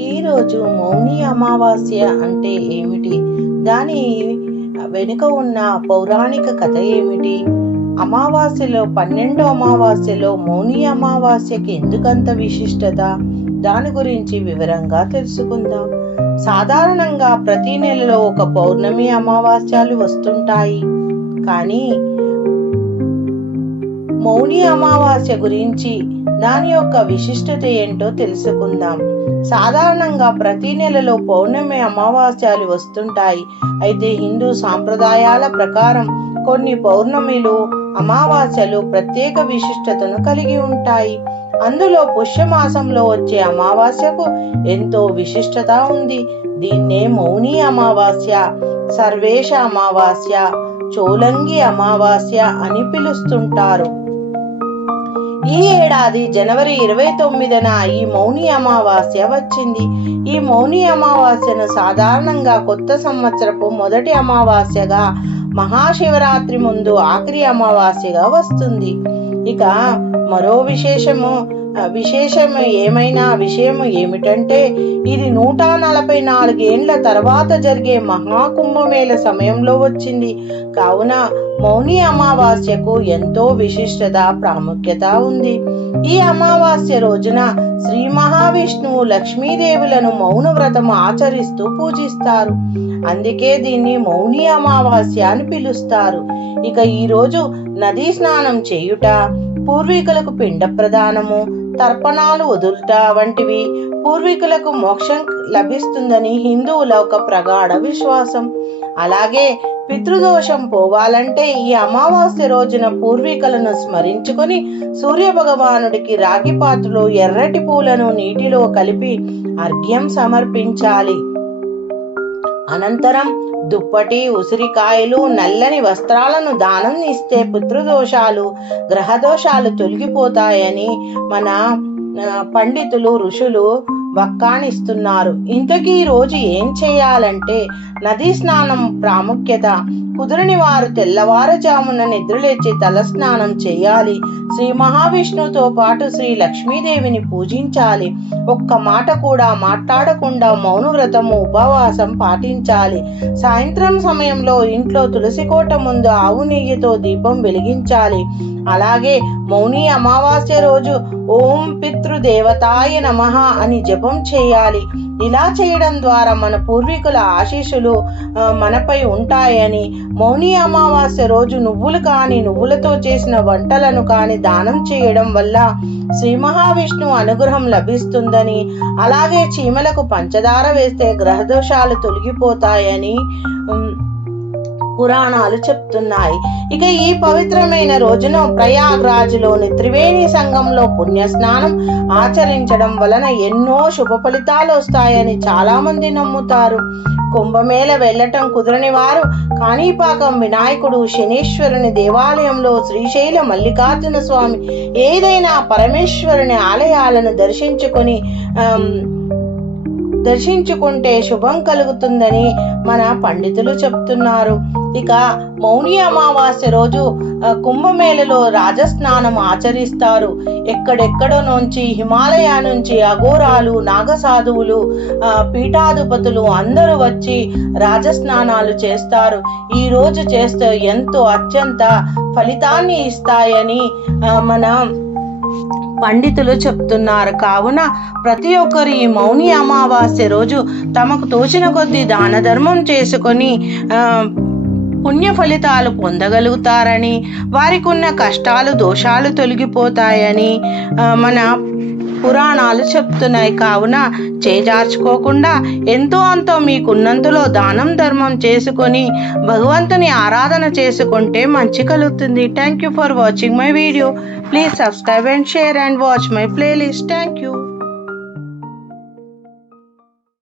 ఈరోజు మౌని అమావాస్య అంటే ఏమిటి? దాని వెనుక ఉన్న పౌరాణిక కథ ఏమిటి? అమావాస్యలో పన్నెండో అమావాస్యలో మౌని అమావాస్యకి ఎందుకంత విశిష్టత? దాని గురించి వివరంగా తెలుసుకుందాం. సాధారణంగా ప్రతి నెలలో ఒక పౌర్ణమి అమావాస్యాలు వస్తుంటాయి. కానీ మౌని అమావాస్య గురించి దాని యొక్క విశిష్టత ఏంటో తెలుసుకుందాం. సాధారణంగా ప్రతి నెలలో పౌర్ణమి అమావాస్యాలు వస్తుంటాయి. అయితే హిందూ సాంప్రదాయాల ప్రకారం కొన్ని పౌర్ణమిలు అమావాస్యలు ప్రత్యేక విశిష్టతను కలిగి ఉంటాయి. అందులో పుష్యమాసంలో వచ్చే అమావాస్యకు ఎంతో విశిష్టత ఉంది. దీన్నే మౌని అమావాస్య సర్వేష అమావాస్య చోలంగి అమావాస్య అని పిలుస్తుంటారు. ఈ ఏడాది జనవరి ఇరవై తొమ్మిదిన ఈ మౌని అమావాస్య వచ్చింది. ఈ మౌని అమావాస్యను సాధారణంగా కొత్త సంవత్సరపు మొదటి అమావాస్యగా మహాశివరాత్రి ముందు ఆఖరి అమావాస్యగా వస్తుంది. ఇక మరో విశేషము విశేషము విశేషం ఏమైనా విషయము ఏమిటంటే ఇది నూట నలభై నాలుగేండ్ల తర్వాత జరిగే మహాకుంభమేళ సమయంలో వచ్చింది. కావున మౌని అమావాస్యకు ఎంతో విశిష్టత ప్రాముఖ్యత ఉంది. ఈ అమావాస్య రోజున శ్రీ మహావిష్ణువు లక్ష్మీదేవులను మౌన వ్రతం ఆచరిస్తూ పూజిస్తారు. అందుకే దీన్ని మౌని అమావాస్య అని పిలుస్తారు. ఇక ఈరోజు నదీ స్నానం చేయుట పూర్వీకులకు పిండ ప్రదానము తర్పణాలు వదులుట వంటివి. పూర్వీకులకు మోక్షం లభిస్తుందని హిందువుల ఒక ప్రగాఢ విశ్వాసం. అలాగే పితృదోషం పోవాలంటే ఈ అమావాస్య రోజున పూర్వీకులను స్మరించుకొని సూర్య భగవానుడికి రాగి పాత్రలో ఎర్రటి పూలను నీటిలో కలిపి అర్ఘ్యం సమర్పించాలి. అనంతరం దుప్పటి ఉసిరికాయలు నల్లని వస్త్రాలను దానం ఇస్తే పుత్రదోషాలు గ్రహదోషాలు తొలగిపోతాయని మన పండితులు ఋషులు వక్కాణిస్తున్నారు. ఇంతకీ ఈ రోజు ఏం చేయాలంటే నదీ స్నానం ప్రాముఖ్యత కుదరని వారు తెల్లవారుజామున నిద్రలేచి తలస్నానం చేయాలి. శ్రీ మహావిష్ణువుతో పాటు శ్రీ లక్ష్మీదేవిని పూజించాలి. ఒక్క మాట కూడా మాట్లాడకుండా మౌన వ్రతము ఉపవాసం పాటించాలి. సాయంత్రం సమయంలో ఇంట్లో తులసి కోట ముందు ఆవు నెయ్యితో దీపం వెలిగించాలి. అలాగే మౌని అమావాస్య రోజు ఓం పితృదేవతాయ నమః అని జపం చేయాలి. ఇలా చేయడం ద్వారా మన పూర్వీకుల ఆశీస్సులు మనపై ఉంటాయని మౌని అమావాస్య రోజు నువ్వులు కాని నువ్వులతో చేసిన వంటలను కాని దానం చేయడం వల్ల శ్రీ మహావిష్ణు అనుగ్రహం లభిస్తుందని అలాగే చీమలకు పంచదార వేస్తే గ్రహదోషాలు తొలగిపోతాయని పురాణాలు చెప్తున్నాయి. ఇక ఈ పవిత్రమైన రోజున ప్రయాగ్రాజ్లోని త్రివేణి సంఘంలో పుణ్య స్నానం ఆచరించడం వలన ఎన్నో శుభ ఫలితాలు వస్తాయని చాలామంది నమ్ముతారు. కుంభమేళ వెళ్ళటం కుదరని వారు కాణిపాకం వినాయకుడు శనీశ్వరుని దేవాలయంలో శ్రీశైల మల్లికార్జున స్వామి ఏదైనా పరమేశ్వరుని ఆలయాలను దర్శించుకొని దర్శించుకుంటే శుభం కలుగుతుందని మన పండితులు చెప్తున్నారు. ఇక మౌని అమావాస్య రోజు కుంభమేళలో రాజస్నానం ఆచరిస్తారు. ఎక్కడెక్కడో నుంచి హిమాలయ నుంచి అఘోరాలు నాగసాధువులు పీఠాధిపతులు అందరూ వచ్చి రాజస్నానాలు చేస్తారు. ఈ రోజు చేస్తే ఎంతో అత్యంత ఫలితాన్ని ఇస్తాయని మన పండితులు చెప్తున్నారు. కావున ప్రతి ఒక్కరు ఈ మౌని అమావాస్య రోజు తమకు తోచిన కొద్దీ దాన ధర్మం చేసుకొని పుణ్య ఫలితాలు పొందగలుగుతారని వారికి ఉన్న కష్టాలు దోషాలు తొలగిపోతాయని మన పురాణాలు చెప్తున్నాయి. కావున చేజార్చుకోకుండా ఎంతో అంతో మీకున్నంతలో దానం ధర్మం చేసుకొని భగవంతుని ఆరాధన చేసుకుంటే మంచి కలుగుతుంది. Thank you for watching my video please subscribe and share and watch my playlist thank you